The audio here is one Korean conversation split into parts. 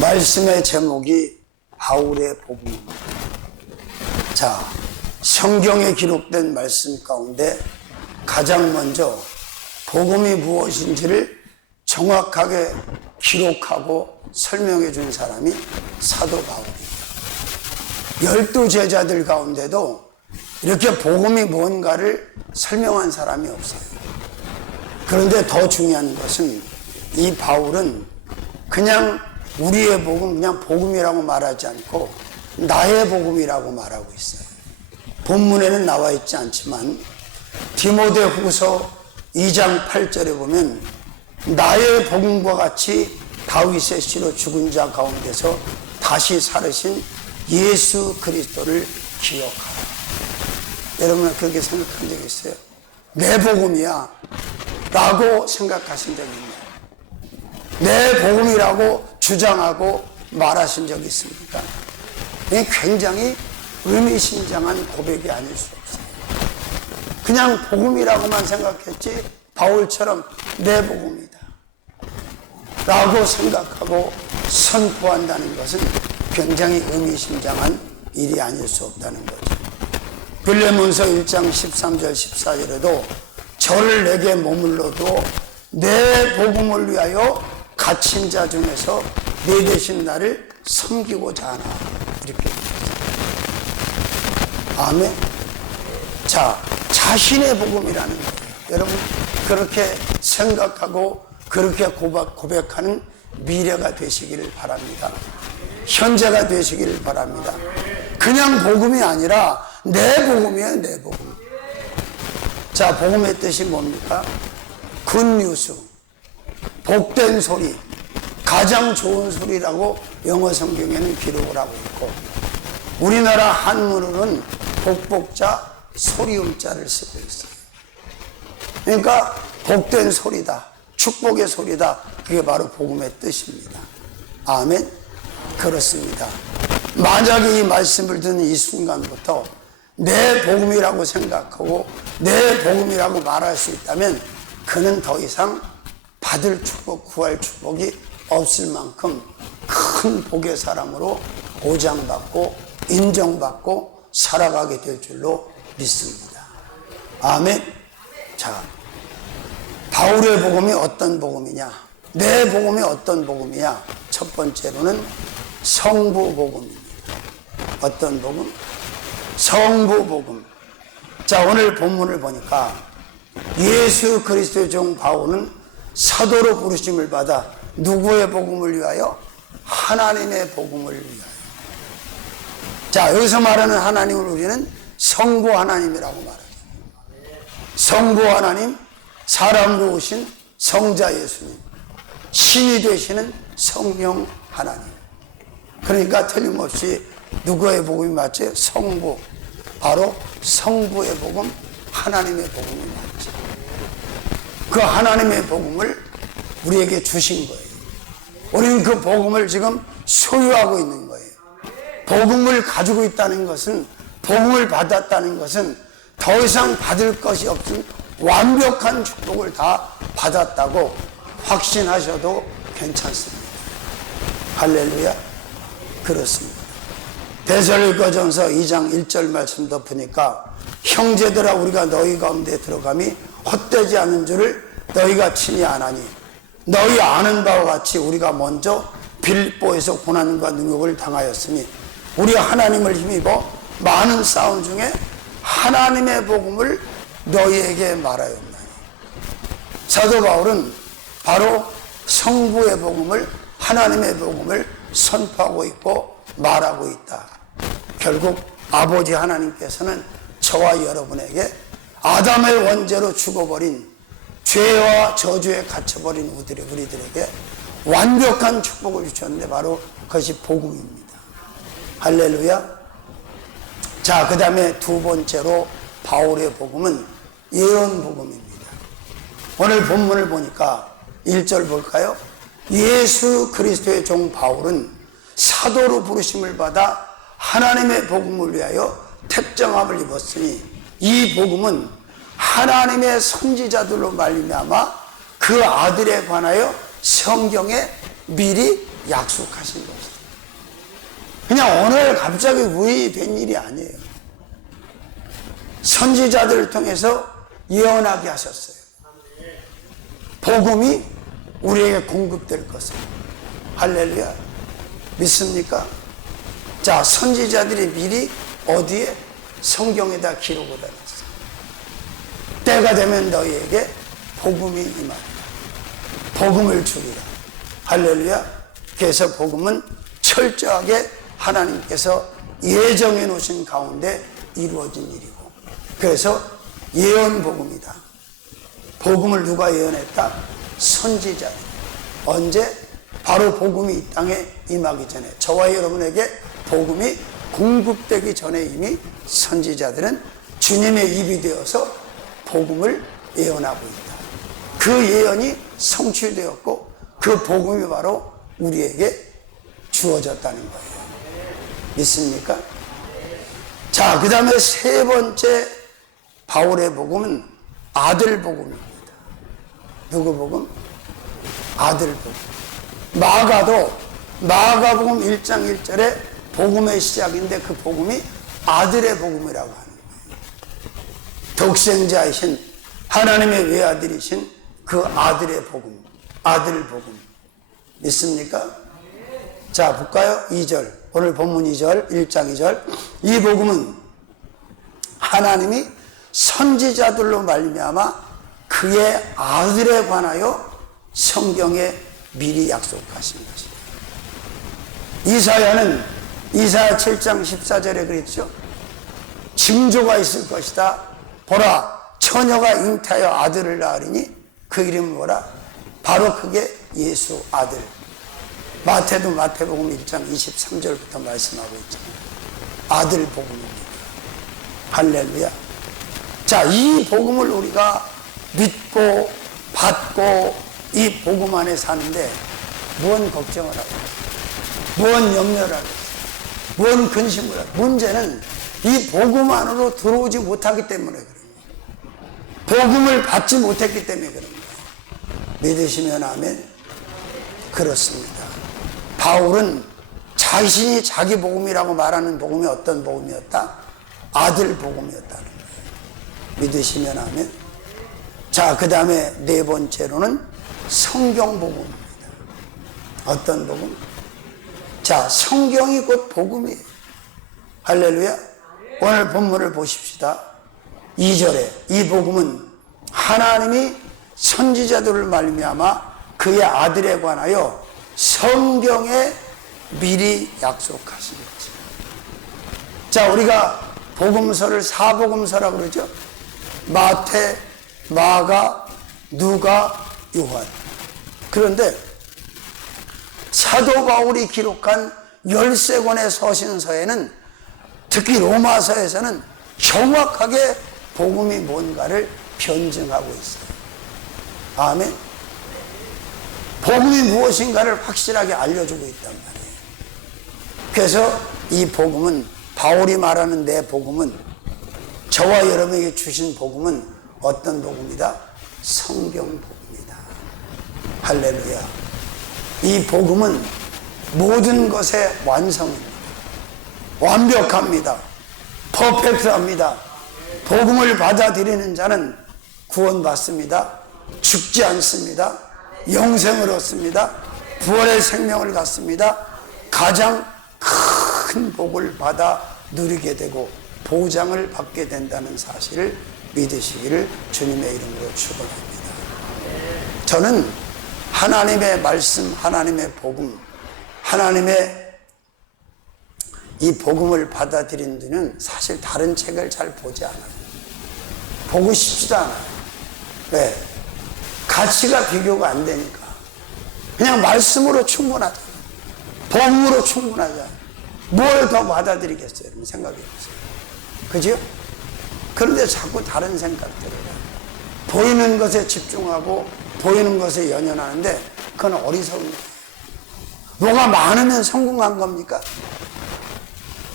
말씀의 제목이 바울의 복음입니다. 자, 성경에 기록된 말씀 가운데 가장 먼저 복음이 무엇인지를 정확하게 기록하고 설명해 준 사람이 사도 바울입니다. 12 제자들 가운데도 이렇게 복음이 뭔가를 설명한 사람이 없어요. 그런데 더 중요한 것은 이 바울은 그냥 우리의 복음, 그냥 복음이라고 말하지 않고 나의 복음이라고 말하고 있어요. 본문에는 나와 있지 않지만 디모데후서 2장 8절에 보면 나의 복음과 같이 다윗의 씨로 죽은 자 가운데서 다시 살으신 예수 그리스도를 기억하라. 여러분은 그렇게 생각한 적 있어요? 내 복음이야 라고 생각하신 적이 있나요? 내 복음이라고 주장하고 말하신 적이 있습니까? 이게 굉장히 의미심장한 고백이 아닐 수 없어요. 그냥 복음이라고만 생각했지 바울처럼 내 복음이다 라고 생각하고 선포한다는 것은 굉장히 의미심장한 일이 아닐 수 없다는 거죠. 빌레몬서 1장 13절 14절에도 저를 내게 머물러도 내 복음을 위하여 갇힌 자 중에서 내 대신 나를 섬기고자 하나, 이렇게 얘기했어요. 아멘. 자, 자신의 복음이라는 거예요. 여러분 그렇게 생각하고 그렇게 고백하는 미래가 되시기를 바랍니다. 현재가 되시기를 바랍니다. 그냥 복음이 아니라 내 복음이에요. 내 복음. 자, 복음의 뜻이 뭡니까? 굿뉴스, 복된 소리, 가장 좋은 소리라고 영어 성경에는 기록을 하고 있고, 우리나라 한문으로는 복복자, 소리음자를 쓰고 있어요. 그러니까 복된 소리다, 축복의 소리다, 그게 바로 복음의 뜻입니다. 아멘. 그렇습니다. 만약에 이 말씀을 듣는 이 순간부터 내 복음이라고 생각하고 내 복음이라고 말할 수 있다면 그는 더 이상 받을 축복, 구할 축복이 없을 만큼 큰 복의 사람으로 보장받고 인정받고 살아가게 될 줄로 믿습니다. 아멘. 자, 바울의 복음이 어떤 복음이냐? 내 복음이 어떤 복음이냐? 첫 번째로는 성부 복음입니다. 어떤 복음? 성부 복음. 자, 오늘 본문을 보니까 예수 그리스도의 종 바울은 사도로 부르심을 받아 누구의 복음을 위하여? 하나님의 복음을 위하여. 자, 여기서 말하는 하나님을 우리는 성부 하나님이라고 말합니다. 성부 하나님, 사람으로 오신 성자 예수님, 신이 되시는 성령 하나님. 그러니까 틀림없이 누구의 복음이 맞죠? 성부. 바로 성부의 복음, 하나님의 복음이 맞죠. 그 하나님의 복음을 우리에게 주신 거예요. 우리는 그 복음을 지금 소유하고 있는 거예요. 복음을 가지고 있다는 것은, 복음을 받았다는 것은 더 이상 받을 것이 없은 완벽한 축복을 다 받았다고 확신하셔도 괜찮습니다. 할렐루야. 그렇습니다. 데살로니가전서 2장 1절 말씀 덮으니까 형제들아 우리가 너희 가운데 들어감이 헛되지 않은 줄을 너희가 친히 아나니 너희 아는 바와 같이 우리가 먼저 빌보에서 고난과 능욕을 당하였으니 우리 하나님을 힘입어 많은 싸움 중에 하나님의 복음을 너희에게 말하였나니. 사도 바울은 바로 성부의 복음을, 하나님의 복음을 선포하고 있고 말하고 있다. 결국 아버지 하나님께서는 저와 여러분에게 아담의 원죄로 죽어버린, 죄와 저주에 갇혀버린 우리들에게 완벽한 축복을 주셨는데 바로 그것이 복음입니다. 할렐루야. 자, 그 다음에 두 번째로 바울의 복음은 예언 복음입니다. 오늘 본문을 보니까 1절 볼까요? 예수 그리스도의 종 바울은 사도로 부르심을 받아 하나님의 복음을 위하여 택정함을 입었으니 이 복음은 하나님의 선지자들로 말미암아 그 아들에 관하여 성경에 미리 약속하신 것이다. 그냥 오늘 갑자기 우연히 된 일이 아니에요. 선지자들을 통해서 예언하게 하셨어요. 복음이 우리에게 공급될 것을. 할렐루야. 믿습니까? 자, 선지자들이 미리 어디에? 성경에다 기록을 해놨어요. 때가 되면 너희에게 복음이 임하리라. 복음을 주리라. 할렐루야. 그래서 복음은 철저하게 하나님께서 예정해 놓으신 가운데 이루어진 일이고, 그래서 예언 복음이다. 복음을 누가 예언했다? 선지자. 언제? 바로 복음이 이 땅에 임하기 전에, 저와 여러분에게 복음이 공급되기 전에 이미 선지자들은 주님의 입이 되어서 복음을 예언하고 있다. 그 예언이 성취되었고 그 복음이 바로 우리에게 주어졌다는 거예요. 믿습니까? 자, 그 다음에 세 번째 바울의 복음은 아들 복음입니다. 누구 복음? 아들 복음. 마가복음 1장 1절에 복음의 시작인데 그 복음이 아들의 복음이라고 하는 거예요. 독생자이신 하나님의 외아들이신 그 아들의 복음, 아들 복음. 믿습니까? 자, 볼까요? 2절. 오늘 본문 2절, 1장 2절. 이 복음은 하나님이 선지자들로 말미암아 그의 아들에 관하여 성경에 미리 약속하신 것입니다. 이사야 7장 14절에 그랬죠. 징조가 있을 것이다. 보라, 처녀가 잉태하여 아들을 낳으리니 그 이름은 뭐라? 바로 그게 예수 아들. 마태도 마태복음 1장 23절부터 말씀하고 있잖아요. 아들 복음입니다. 할렐루야. 자, 이 복음을 우리가 믿고 받고 이 복음 안에 사는데 무언 걱정을 하고 무언 염려를 하고 무언 근심을 하고, 문제는 이 복음 안으로 들어오지 못하기 때문에 그런 거예요. 복음을 받지 못했기 때문에 그런 거예요. 믿으시면 아멘. 그렇습니다. 바울은 자신이 자기 복음이라고 말하는 복음이 어떤 복음이었다? 아들 복음이었다는 거예요. 믿으시면 아멘. 자, 그 다음에 네 번째로는 성경 복음입니다. 어떤 복음? 자, 성경이 곧 복음이에요. 할렐루야. 오늘 본문을 보십시다. 2절에 이 복음은 하나님이 선지자들을 말미암아 그의 아들에 관하여 성경에 미리 약속하신 거죠. 자, 우리가 복음서를 사복음서라고 그러죠. 마태, 마가, 누가, 요한. 그런데 사도 바울이 기록한 13권의 서신서에는, 특히 로마서에서는 정확하게 복음이 뭔가를 변증하고 있어요. 아멘. 복음이 무엇인가를 확실하게 알려주고 있단 말이에요. 그래서 이 복음은, 바울이 말하는 내 복음은, 저와 여러분에게 주신 복음은 어떤 복음이다? 성경 복음이다. 할렐루야. 이 복음은 모든 것의 완성입니다. 완벽합니다. 퍼펙트합니다. 복음을 받아들이는 자는 구원받습니다. 죽지 않습니다. 영생을 얻습니다. 부활의 생명을 갖습니다. 가장 큰 복을 받아 누리게 되고 보장을 받게 된다는 사실을 믿으시기를 주님의 이름으로 축원합니다. 저는 하나님의 말씀, 하나님의 복음, 하나님의 이 복음을 받아들인 뒤는 사실 다른 책을 잘 보지 않아요. 보고 싶지도 않아요. 왜? 가치가 비교가 안 되니까. 그냥 말씀으로 충분하다. 복음으로 충분하다. 뭘 더 받아들이겠어요? 여러분 생각해 보세요. 그죠? 그런데 자꾸 다른 생각들을 해요. 보이는 것에 집중하고 보이는 것에 연연하는데 그건 어리석은 거예요. 뭐가 많으면 성공한 겁니까?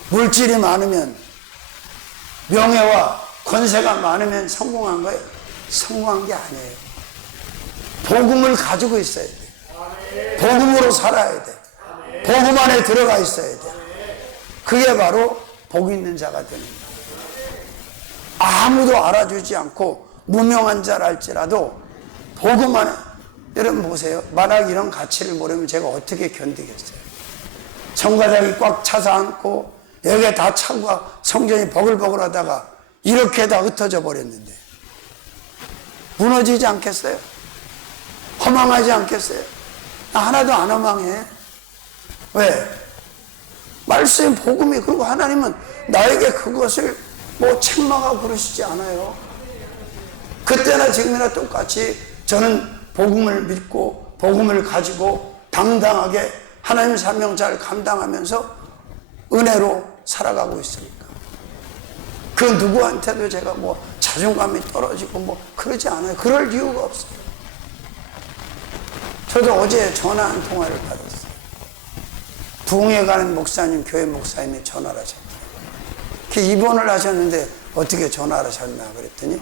물질이 많으면, 명예와 권세가 많으면 성공한 거예요? 성공한 게 아니에요. 복음을 가지고 있어야 돼. 복음으로 살아야 돼. 복음 안에 들어가 있어야 돼. 그게 바로 복 있는 자가 되는 거예요. 아무도 알아주지 않고 무명한 자랄지라도 복음 안에, 여러분 보세요. 만약 이런 가치를 모르면 제가 어떻게 견디겠어요? 성가닥이 꽉 차서 앉고 여기에 다 차고 성전이 버글버글 하다가 이렇게 다 흩어져 버렸는데 무너지지 않겠어요? 허망하지 않겠어요? 나 하나도 안 허망해. 왜? 말씀 복음이, 그리고 하나님은 나에게 그것을 뭐 책망하고 그러시지 않아요. 그때나 지금이나 똑같이 저는 복음을 믿고 복음을 가지고 당당하게 하나님 사명 잘 감당하면서 은혜로 살아가고 있으니까 그 누구한테도 제가 뭐 자존감이 떨어지고 뭐 그러지 않아요. 그럴 이유가 없어요. 저도 어제 전화 한 통화를 받았어요. 부흥회 가는 목사님, 교회 목사님이 전화를 하셨어요. 입원을 하셨는데 어떻게 전화를 하셨나 그랬더니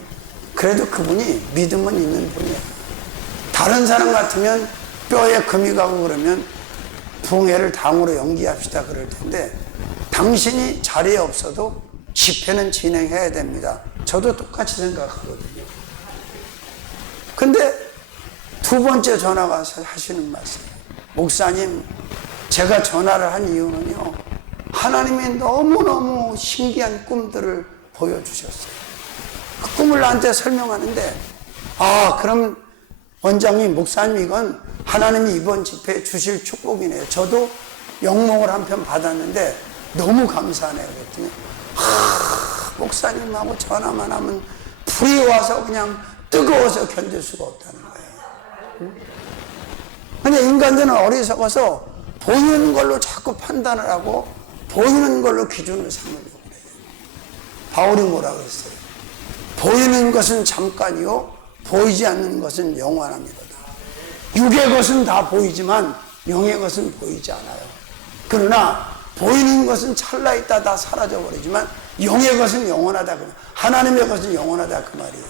그래도 그분이 믿음은 있는 분이야. 다른 사람 같으면 뼈에 금이 가고 그러면 부흥회를 당으로 연기합시다 그럴 텐데 당신이 자리에 없어도 집회는 진행해야 됩니다. 저도 똑같이 생각하거든요. 근데 두 번째 전화가 하시는 말씀, 목사님 제가 전화를 한 이유는요, 하나님이 너무너무 신기한 꿈들을 보여주셨어요. 그 꿈을 나한테 설명하는데 그럼 원장님, 목사님 이건 하나님이 이번 집회에 주실 축복이네요. 저도 영몽을 한 편 받았는데 너무 감사하네요. 그랬더니 목사님하고 전화만 하면 불이 와서 그냥 뜨거워서 견딜 수가 없다는 거예요. 근데 인간들은 어리석어서 보이는 걸로 자꾸 판단을 하고 보이는 걸로 기준을 삼으려고 그래요. 바울이 뭐라 그랬어요? 보이는 것은 잠깐이요 보이지 않는 것은 영원합니다. 육의 것은 다 보이지만 영의 것은 보이지 않아요. 그러나 보이는 것은 찰나 있다 다 사라져버리지만 영의 것은 영원하다. 하나님의 것은 영원하다 그 말이에요.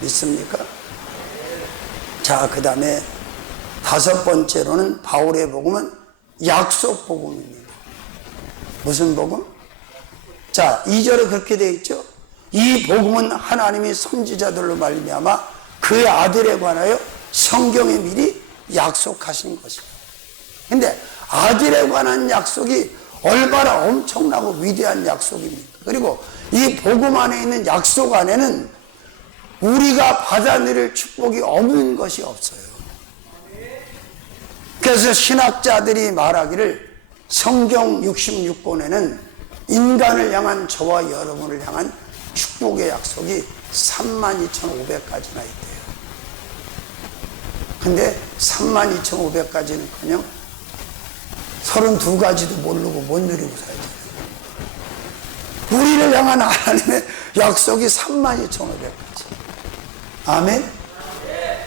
믿습니까? 자, 그 다음에 다섯 번째로는 바울의 복음은 약속 복음입니다. 무슨 복음? 자, 2절에 그렇게 되어 있죠. 이 복음은 하나님이 선지자들로 말미암아 그의 아들에 관하여 성경에 미리 약속하신 것이에요. 근데 아들에 관한 약속이 얼마나 엄청나고 위대한 약속입니까? 그리고 이 복음 안에 있는 약속 안에는 우리가 받아들일 축복이 없는 것이 없어요. 그래서 신학자들이 말하기를 성경 66권에는 인간을 향한 저와 여러분을 향한 축복의 약속이 32,500가지나 있대요. 근데 32,500가지는 그냥 32가지도 모르고 못 누리고 살잖아요. 우리를 향한 하나님의 약속이 32,500가지. 아멘?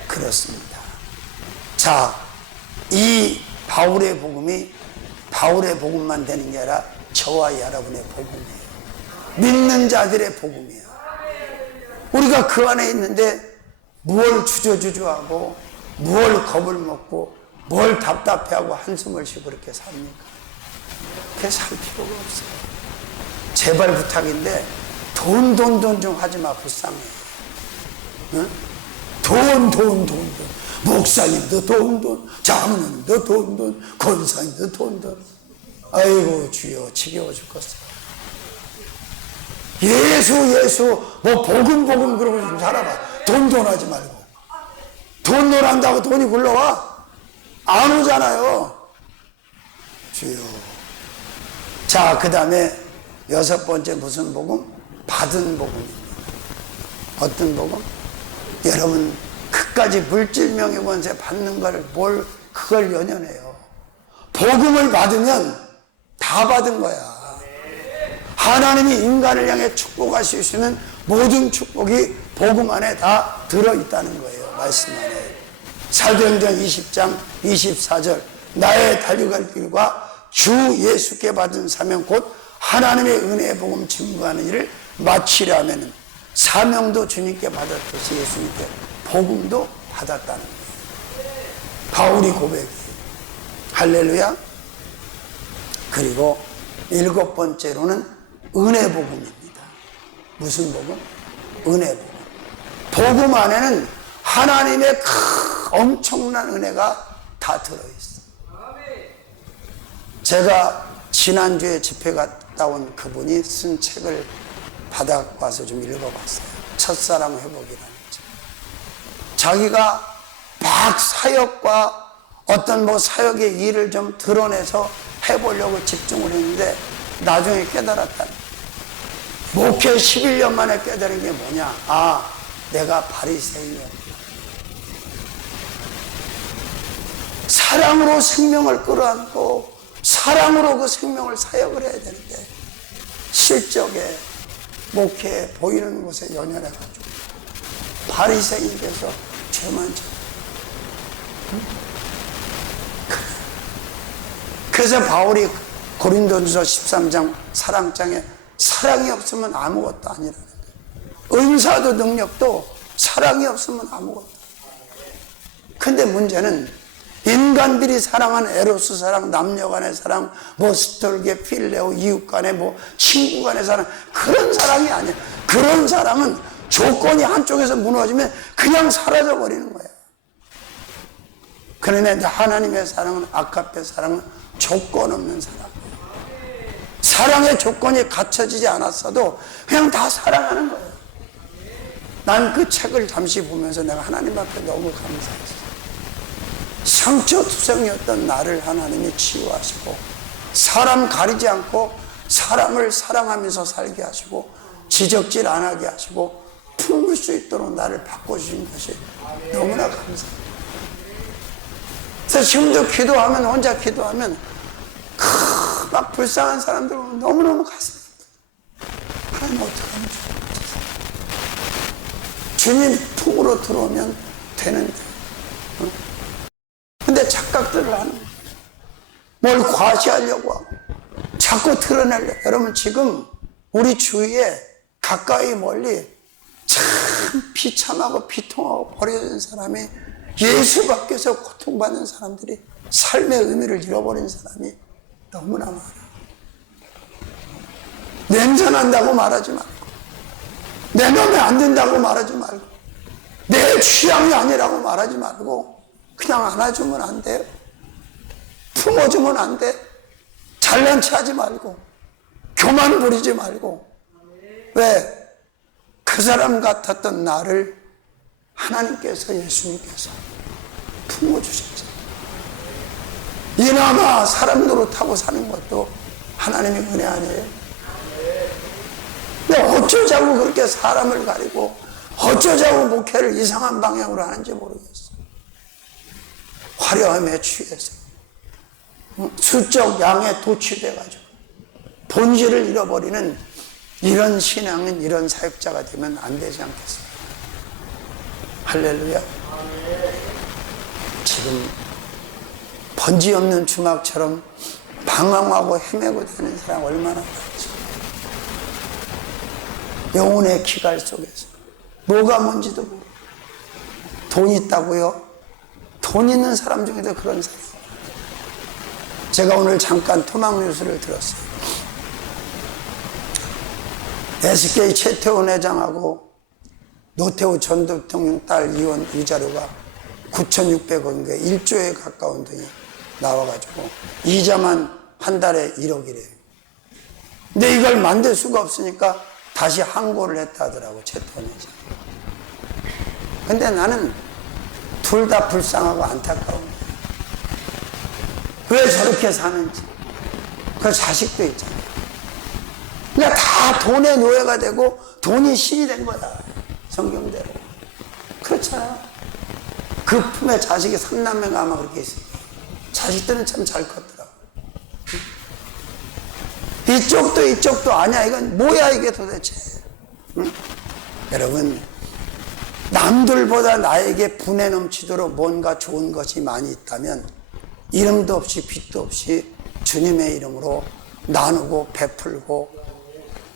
그렇습니다. 자, 이 바울의 복음이 바울의 복음만 되는 게 아니라 저와 여러분의 복음이에요. 믿는 자들의 복음이에요. 우리가 그 안에 있는데 뭘 주저주저하고 뭘 겁을 먹고 뭘 답답해하고 한숨을 쉬고 그렇게 삽니까? 그렇게 살 필요가 없어요. 제발 부탁인데 돈 좀 하지 마. 불쌍해. 응? 돈. 목사님도 돈, 장로님도 돈, 권사님도 돈. 아이고 주여 지겨워 죽겠어. 예수 뭐 복음 그러고 좀 살아봐. 돈 하지 말고. 돈 한다고 돈이 굴러와? 안 오잖아요. 주여. 자, 그 다음에 여섯 번째 무슨 복음? 받은 복음입니다. 어떤 복음? 여러분 그까지 물질명예 권세 받는 걸 그걸 연연해요. 복음을 받으면 다 받은 거야. 하나님이 인간을 향해 축복하실 수 있는 모든 축복이 복음 안에 다 들어있다는 거예요. 말씀 안에. 사도행전 20장 24절 나의 달려갈 길과 주 예수께 받은 사명 곧 하나님의 은혜의 복음 증거하는 일을 마치려 하면은 사명도 주님께 받았듯이 예수님께 복음도 받았다는 거예요. 바울이 고백이에요. 할렐루야. 그리고 7번째로는 은혜복음입니다. 무슨 복음? 은혜복음. 복음 안에는 하나님의 엄청난 은혜가 다 들어있어요. 제가 지난주에 집회 갔다 온 그분이 쓴 책을 받아와서 좀 읽어봤어요. 첫사랑 회복이라는 책. 자기가 막 사역과 어떤 사역의 일을 좀 드러내서 해보려고 집중을 했는데 나중에 깨달았다. 목회 11년 만에 깨달은 게 뭐냐? 아, 내가 바리새인이었구나. 사랑으로 생명을 끌어안고 사랑으로 그 생명을 사역을 해야 되는데 실적에 목회에 보이는 곳에 연연해가지고 바리새인이 돼서 죄만 져. 그래서 바울이 고린도전서 13장 사랑장에 사랑이 없으면 아무것도 아니라는 거예요. 은사도 능력도 사랑이 없으면 아무것도. 근데 문제는 인간들이 사랑하는 에로스 사랑, 남녀 간의 사랑, 스톨게, 필레오, 이웃 간의 친구 간의 사랑, 그런 사랑이 아니야. 그런 사랑은 조건이 한쪽에서 무너지면 그냥 사라져 버리는 거야. 그런데 하나님의 사랑은, 아카페 사랑은 조건 없는 사랑. 사랑의 조건이 갖춰지지 않았어도 그냥 다 사랑하는 거예요. 난 그 책을 잠시 보면서 내가 하나님 앞에 너무 감사했어요. 상처투성이었던 나를 하나님이 치유하시고 사람 가리지 않고 사람을 사랑하면서 살게 하시고 지적질 안 하게 하시고 품을 수 있도록 나를 바꿔주신 것이 너무나 감사해요. 그래서 지금도 기도하면, 혼자 기도하면 막 불쌍한 사람들 보면 너무너무 가슴이 아프다. 하나님 어떡하면 주님 품으로 들어오면 되는데. 근데 착각들을 하는 거예요. 뭘 과시하려고 하고 자꾸 드러내려고. 여러분, 지금 우리 주위에 가까이 멀리 참 비참하고 비통하고 버려진 사람이, 예수 밖에서 고통받는 사람들이, 삶의 의미를 잃어버린 사람이 너무나 많아. 냄새난다고 말하지 말고, 내 맘에 안 든다고 말하지 말고, 내 취향이 아니라고 말하지 말고 그냥 안아주면 안 돼요? 품어주면 안 돼? 잘난 체 하지 말고 교만 부리지 말고. 왜? 그 사람 같았던 나를 하나님께서, 예수님께서 품어주셨죠. 이나마 사람 노릇하고 사는 것도 하나님의 은혜 아니에요? 근데 어쩌자고 그렇게 사람을 가리고 어쩌자고 목회를 이상한 방향으로 하는지 모르겠어. 화려함에 취해서 수적 양에 도취돼가지고 본질을 잃어버리는 이런 신앙은, 이런 사역자가 되면 안 되지 않겠어요? 할렐루야. 지금 번지 없는 주막처럼 방황하고 헤매고 다니는 사람 얼마나 많지. 영혼의 기갈 속에서 뭐가 뭔지도 모르고. 돈 있다고요? 돈 있는 사람 중에도 그런 사람. 제가 오늘 잠깐 토막 뉴스를 들었어요. SK 최태원 회장하고 노태우 전 대통령 딸 이혼 이자료가 9,600억인가 1조에 가까운 돈이 나와가지고 이자만 한 달에 1억이래요. 근데 이걸 만들 수가 없으니까 다시 항고를 했다 하더라고, 최태원 회장. 근데 나는 둘 다 불쌍하고 안타까운 거예요. 왜 저렇게 사는지. 그 자식도 있잖아요. 그러니까 다 돈의 노예가 되고 돈이 신이 된 거야, 성경대로. 그렇잖아요. 그 품에 자식이 3남매가 아마 그렇게 있어요. 자식들은 참 잘 컸더라고. 이쪽도 이쪽도 아니야. 이건 뭐야 이게 도대체. 응? 여러분, 남들보다 나에게 분에 넘치도록 뭔가 좋은 것이 많이 있다면 이름도 없이 빚도 없이 주님의 이름으로 나누고 베풀고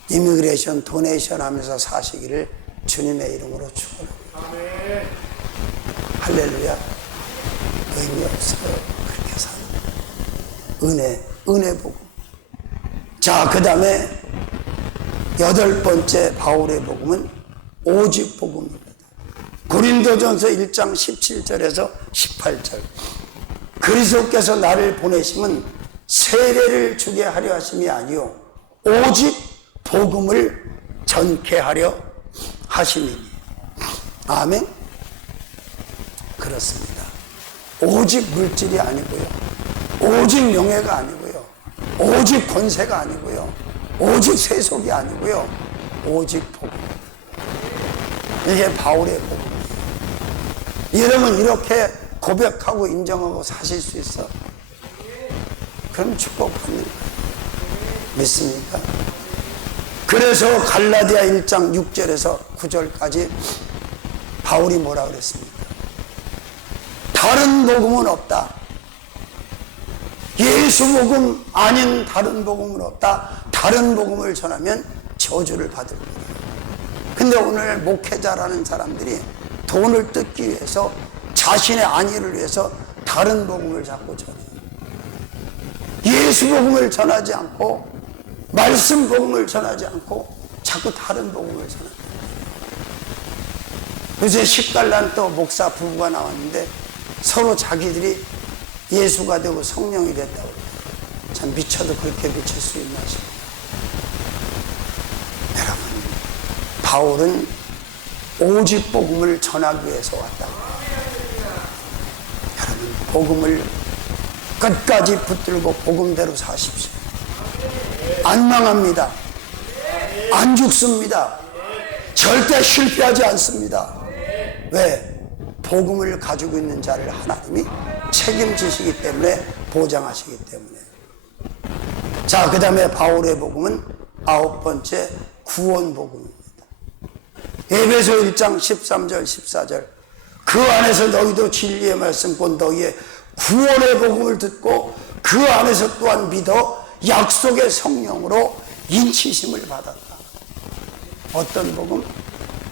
이미그레이션, 도네이션 하면서 사시기를 주님의 이름으로 축원합니다. 할렐루야. 의미 없어요, 그렇게 사는. 은혜 복음. 자, 그 다음에 8번째 바울의 복음은 오직 복음입니다. 고린도전서 1장 17절에서 18절. 그리스도께서 나를 보내심은 세례를 주게 하려 하심이 아니요 오직 복음을 전케 하려 하심이니. 아멘. 그렇습니다. 오직 물질이 아니고요, 오직 명예가 아니고요, 오직 권세가 아니고요, 오직 세속이 아니고요, 오직 복음. 이게 바울의 복음이에요. 여러분 이렇게 고백하고 인정하고 사실 수 있어? 그럼 축복받는 거예요. 믿습니까? 그래서 갈라디아 1장 6절에서 9절까지 바울이 뭐라 그랬습니까? 다른 복음은 없다. 예수 복음 아닌 다른 복음은 없다. 다른 복음을 전하면 저주를 받을 거다. 근데 오늘 목회자라는 사람들이 돈을 뜯기 위해서 자신의 안위를 위해서 다른 복음을 자꾸 전해요. 예수 복음을 전하지 않고 말씀 복음을 전하지 않고 자꾸 다른 복음을 전합니다. 요새 10갈란 또 목사 부부가 나왔는데 서로 자기들이 예수가 되고 성령이 됐다고 그래요. 참 미쳐도 그렇게 미칠 수 있나 싶어요. 여러분, 바울은 오직 복음을 전하기 위해서 왔다. 여러분, 복음을 끝까지 붙들고 복음대로 사십시오. 안 망합니다. 안 죽습니다. 절대 실패하지 않습니다. 왜? 복음을 가지고 있는 자를 하나님이 책임지시기 때문에, 보장하시기 때문에. 자, 그 다음에 바울의 복음은 9번째 구원 복음입니다. 에베소 1장 13절 14절. 그 안에서 너희도 진리의 말씀 곧 너희의 구원의 복음을 듣고 그 안에서 또한 믿어 약속의 성령으로 인치심을 받았다. 어떤 복음?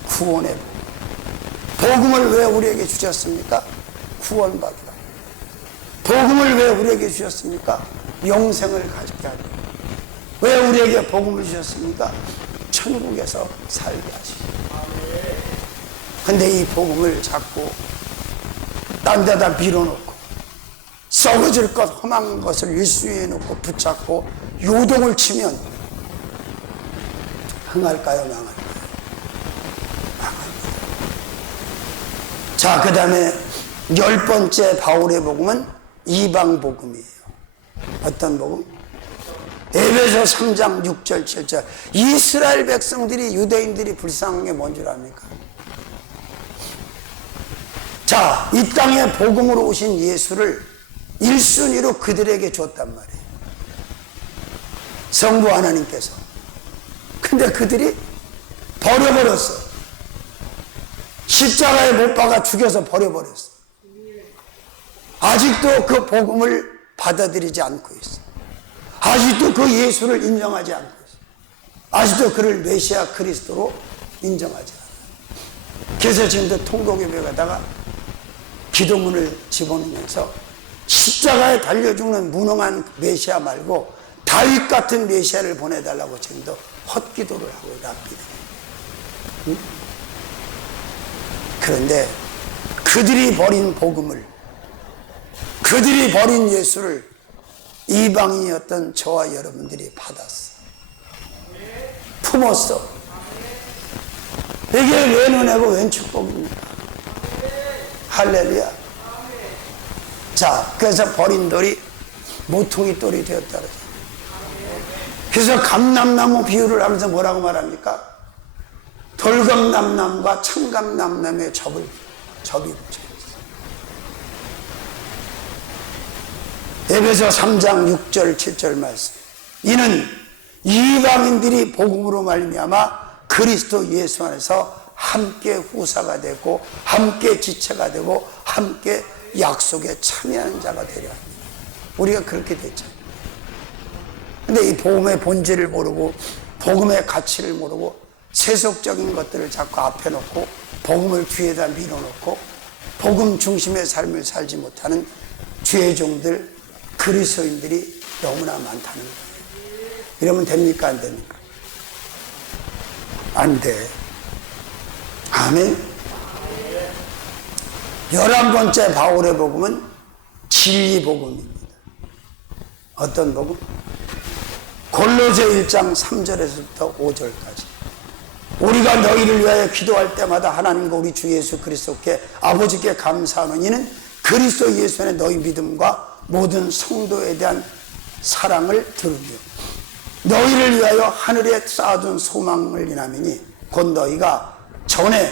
구원의 복음. 복음을 왜 우리에게 주셨습니까? 구원받으라. 복음을 왜 우리에게 주셨습니까? 영생을 가지게 하려. 왜 우리에게 복음을 주셨습니까? 천국에서 살게 하시고. 근데 이 복음을 자꾸 딴 데다 밀어놓고 썩어질 것, 험한 것을 일수위에 놓고 붙잡고 요동을 치면 흥할까요? 망할까요? 망합니다. 자, 그 다음에 10번째 바울의 복음은 이방 복음이에요. 어떤 복음? 에베소 3장 6절 7절. 이스라엘 백성들이, 유대인들이 불쌍한 게 뭔 줄 압니까? 자, 이 땅에 복음으로 오신 예수를 1순위로 그들에게 줬단 말이에요. 성부 하나님께서. 근데 그들이 버려버렸어. 십자가에 못 박아 죽여서 버려버렸어. 아직도 그 복음을 받아들이지 않고 있어. 아직도 그 예수를 인정하지 않고 있어. 아직도 그를 메시아 그리스도로 인정하지 않아요. 그래서 지금도 통곡예배 가다가 기도문을 집어넣으면서 십자가에 달려 죽는 무능한 메시아 말고 다윗 같은 메시아를 보내달라고 지금도 헛기도를 하고 있답니다. 응? 그런데 그들이 버린 복음을, 그들이 버린 예수를 이방인이었던 저와 여러분들이 받았어. 품었어. 이게 웬 은혜고 웬 축복입니까? 할렐루야. 자, 그래서 버린 돌이 모퉁이 돌이 되었다 그러죠. 그래서 감람나무 비유를 하면서 뭐라고 말합니까? 돌감람나무가 참감람나무의 접이 붙여 있어요. 에베소 3장 6절 7절 말씀. 이는 이방인들이 복음으로 말미암아 그리스도 예수 안에서 함께 후사가 되고 함께 지체가 되고 함께 약속에 참여하는 자가 되려 합니다. 우리가 그렇게 됐죠. 근데 이 복음의 본질을 모르고 복음의 가치를 모르고 세속적인 것들을 자꾸 앞에 놓고 복음을 뒤에다 밀어놓고 복음 중심의 삶을 살지 못하는 주의 종들, 그리스도인들이 너무나 많다는 거예요. 이러면 됩니까? 안 됩니까? 안 돼. 아멘. 11번째 바울의 복음은 진리 복음입니다. 어떤 복음? 골로새 1장 3절에서부터 5절까지. 우리가 너희를 위하여 기도할 때마다 하나님과 우리 주 예수 그리스도께 아버지께 감사하는 이는 그리스도 예수 안에 너희 믿음과 모든 성도에 대한 사랑을 들으며 너희를 위하여 하늘에 쌓아둔 소망을 인함이니 곧 너희가 전에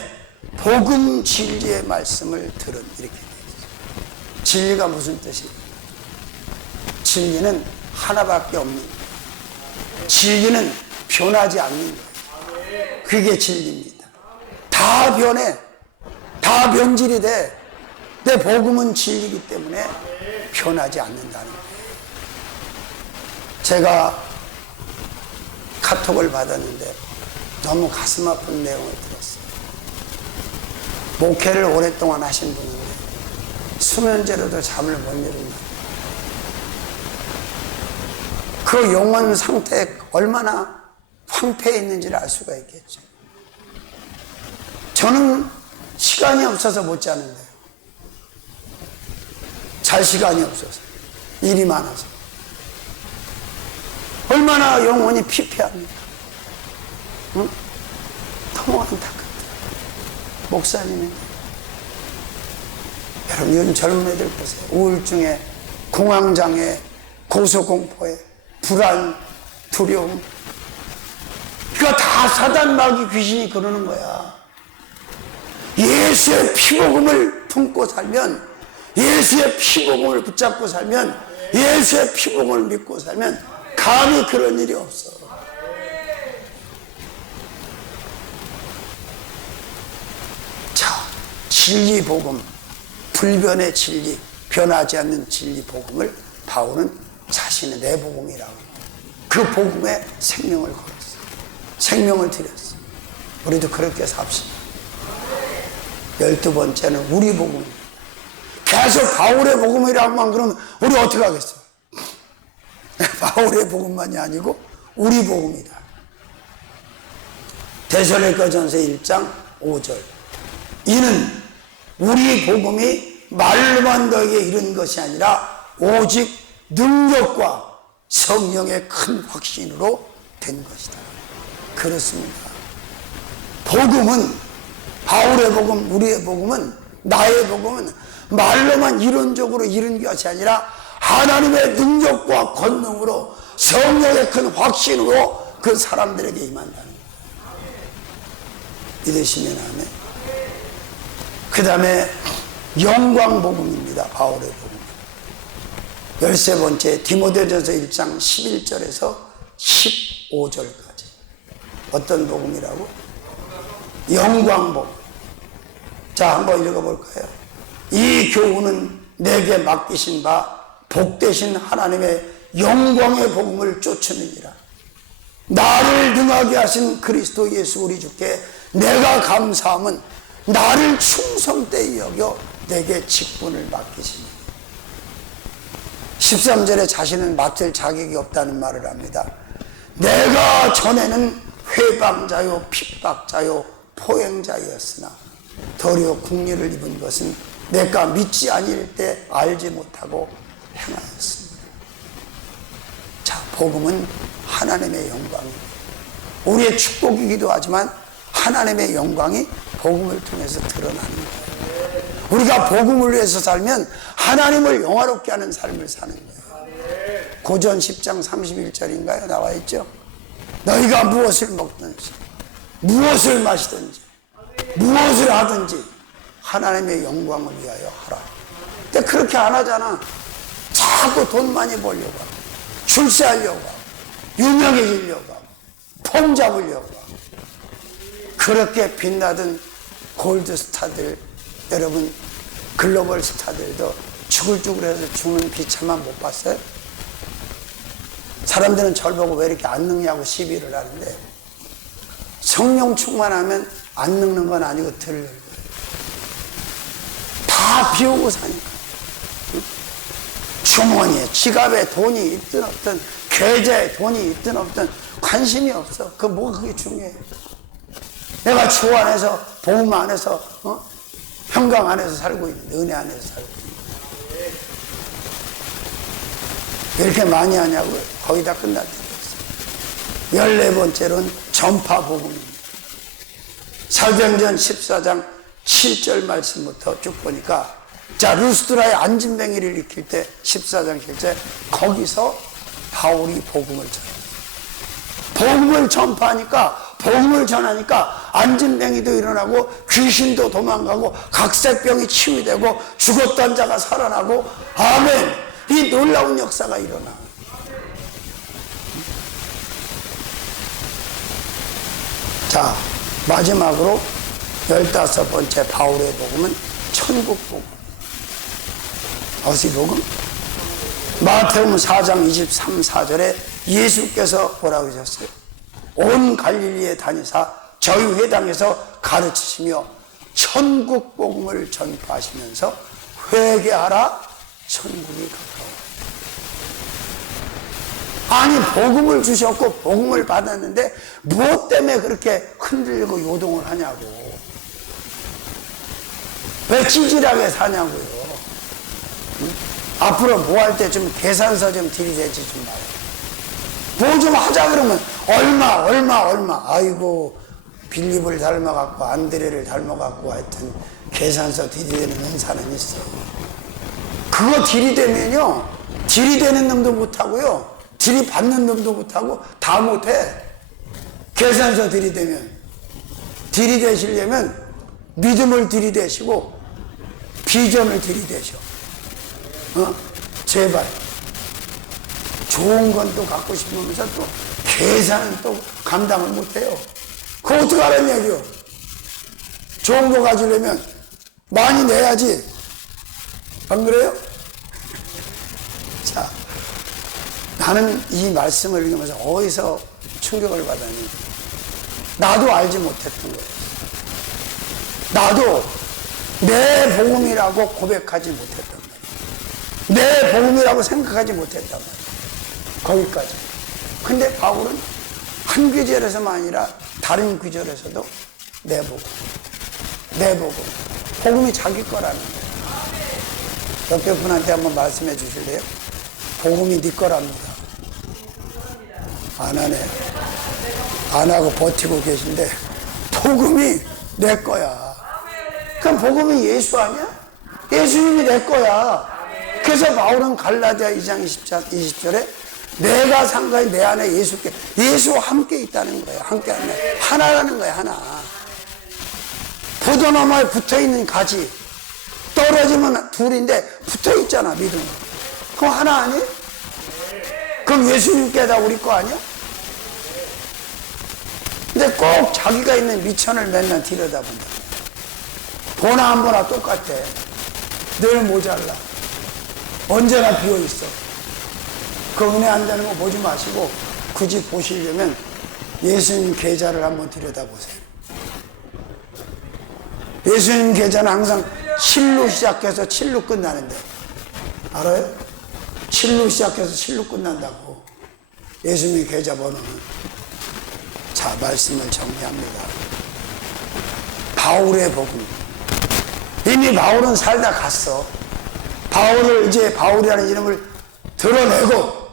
복음 진리의 말씀을 들은. 이렇게 되어 있어요. 진리가 무슨 뜻이에요? 진리는 하나밖에 없는 거예요. 진리는 변하지 않는 거예요. 그게 진리입니다. 다 변해. 다 변질이 돼. 내 복음은 진리이기 때문에 변하지 않는다는 거예요. 제가 카톡을 받았는데 너무 가슴 아픈 내용을 들었어요. 목회를 오랫동안 하신 분인데 수면제로도 잠을 못 이룬다. 그 영혼 상태에 얼마나 황폐해 있는지를 알 수가 있겠죠. 저는 시간이 없어서 못 자는데요. 잘 시간이 없어서. 일이 많아서. 얼마나 영혼이 피폐합니까? 응? 너무 안타깝다. 목사님이. 여러분, 요즘 젊은 애들 보세요. 우울증에, 공황장애, 고소공포에, 불안, 두려움. 그거 다 사단 마귀 귀신이 그러는 거야. 예수의 피복음을 품고 살면, 예수의 피복음을 붙잡고 살면, 예수의 피복음을 믿고 살면 감히 그런 일이 없어. 자, 진리 복음, 불변의 진리, 변하지 않는 진리 복음을 바울은 자신의 내 복음이라고. 그 복음에 생명을 걸었어. 생명을 드렸어. 우리도 그렇게 삽시다. 12번째는 우리 복음. 계속 바울의 복음이라고만 그러면 우리 어떻게 하겠어? 바울의 복음만이 아니고 우리 복음이다. 데살로니가전서 1장 5절. 이는 우리 복음이 말로만 너에게 이른 것이 아니라 오직 능력과 성령의 큰 확신으로 된 것이다. 그렇습니다. 복음은, 바울의 복음, 우리의 복음은, 나의 복음은 말로만 이론적으로 이룬 것이 아니라 하나님의 능력과 권능으로 성령의 큰 확신으로 그 사람들에게 임한다는 거예요. 믿으시면 아멘. 그 다음에 영광 복음입니다. 바울의 복음. 13번째 디모데전서 1장 11절에서 15절까지. 어떤 복음이라고? 영광 복음. 자, 한번 읽어볼까요? 이 교훈은 내게 맡기신 바 복되신 하나님의 영광의 복음을 쫓으느니라. 나를 능하게 하신 그리스도 예수 우리 주께 내가 감사함은 나를 충성되이 여겨 내게 직분을 맡기시니. 13절에 자신은 맡을 자격이 없다는 말을 합니다. 내가 전에는 회방자요 핍박자요 포행자였으나 도리어 국리를 입은 것은 내가 믿지 아니할 때 알지 못하고 행하였습니다. 자, 복음은 하나님의 영광입니다. 우리의 축복이기도 하지만 하나님의 영광이 복음을 통해서 드러나는 거예요. 우리가 복음을 위해서 살면 하나님을 영화롭게 하는 삶을 사는 거예요. 고전 10장 31절인가요? 나와 있죠? 너희가 무엇을 먹든지 무엇을 마시든지 무엇을 하든지 하나님의 영광을 위하여 하라. 근데 그렇게 안 하잖아. 자꾸 돈 많이 벌려고 하고, 출세하려고 하고, 유명해지려고 하고, 폼 잡으려고 하고. 그렇게 빛나던 골드 스타들, 여러분 글로벌 스타들도 죽을죽을해서 죽는 비참한 못 봤어요? 사람들은 절 보고 왜 이렇게 안 늙냐고 시비를 하는데, 성령 충만하면 안 늙는 건 아니고 덜 늙어요. 다 비우고 사니까. 주머니에 지갑에 돈이 있든 없든 계좌에 돈이 있든 없든 관심이 없어. 그게 중요해. 내가 주 안에서, 복음 안에서, 평강 안에서 살고 있는데, 은혜 안에서 살고 있는데. 왜 이렇게 많이 하냐고요? 거의 다 끝날 때가 있어요. 14번째로는 전파 복음입니다. 사도행전 14장 7절 말씀부터 쭉 보니까, 자, 루스드라의 안진뱅이를 일으킬 때 14장 7절, 거기서 바울이 복음을 전해요. 복음을 전파하니까, 복음을 전하니까 안진뱅이도 일어나고 귀신도 도망가고 각색병이 치유되고 죽었던 자가 살아나고, 아멘! 이 놀라운 역사가 일어나. 자, 마지막으로 15번째 바울의 복음은 천국 복음. 어디 복음? 마태복음 4장 23, 4절에 예수께서 뭐라고 하셨어요? 온 갈릴리에 다니사 저희 회당에서 가르치시며 천국 복음을 전파하시면서 회개하라, 천국이 가까워. 아니, 복음을 주셨고 복음을 받았는데 무엇 때문에 그렇게 흔들리고 요동을 하냐고. 왜 찌질하게 사냐고요. 응? 앞으로 뭐 할 때 좀 계산서 좀 들이대지 좀 말이야. 뭐 좀 하자 그러면 얼마. 아이고, 빌립을 닮아갖고 안드레를 닮아갖고 하여튼 계산서 들이대는 은사는 있어. 그거 들이대면요, 들이대는 놈도 못하고요, 들이받는 놈도 못하고 다 못해. 계산서 들이대면. 들이대시려면 믿음을 들이대시고 비전을 들이대셔. 제발. 좋은 건 또 갖고 싶으면서 또 계산은 또 감당을 못해요. 그거 어떻게 하라는 얘기요? 좋은 거 가지려면 많이 내야지. 안 그래요? 자, 나는 이 말씀을 읽으면서 어디서 충격을 받았니? 나도 알지 못했던 거예요. 나도 내 복음이라고 고백하지 못했던 거예요. 내 복음이라고 생각하지 못했단 말이에요. 거기까지. 근데 바울은 한 귀절에서만 아니라 다른 귀절에서도 내 복음, 복음이 자기 거라는 거예요. 옆에 분한테 한번 말씀해 주실래요? 복음이 네 거랍니다. 안 하네. 안 하고 버티고 계신데 복음이 내 거야. 그럼 복음이 예수 아니야? 예수님이 내 거야. 그래서 바울은 갈라디아 2장 20절에 내가 상가에 내 안에 예수와 함께 있다는 거예요. 함께 하는 하나라는 거예요. 하나. 포도나무에 붙어있는 가지, 떨어지면 둘인데 붙어있잖아. 믿음은. 그럼 하나 아니? 그럼 예수님께 다 우리 거 아니야? 근데 꼭 자기가 있는 미천을 맨날 들여다본다. 보나 안 보나 똑같아. 늘 모자라. 언제나 비어있어. 그 은혜 안 되는 거 보지 마시고 굳이 보시려면 예수님 계좌를 한번 들여다보세요. 예수님 계좌는 항상 7로 시작해서 7로 끝나는데, 알아요? 7로 시작해서 7로 끝난다고. 예수님 계좌 번호는. 자, 말씀을 정리합니다. 바울의 복음. 이미 바울은 살다 갔어. 바울을 이제 바울이라는 이름을 드러내고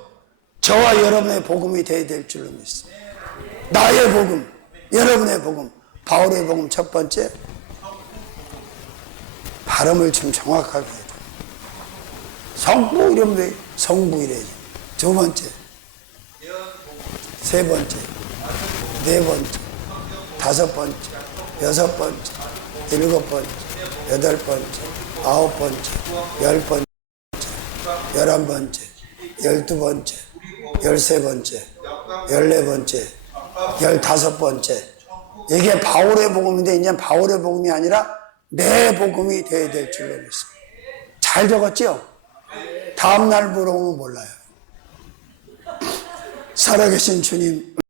저와 여러분의 복음이 되어야 될 줄로 믿습니다. 나의 복음, 여러분의 복음, 바울의 복음. 첫 번째, 발음을 좀 정확하게 해야 돼. 성부 이러면 성부 이래야지. 두 번째, 세 번째, 네 번째, 다섯 번째, 여섯 번째, 일곱 번째, 여덟 번째, 아홉 번째, 열 번째, 11번째, 12번째, 13번째, 14번째, 15번째. 이게 바울의 복음인데 이제 바울의 복음이 아니라 내 복음이 되어야 될 줄로 믿습니다. 잘 적었죠? 다음날 물어보면 몰라요. 살아계신 주님,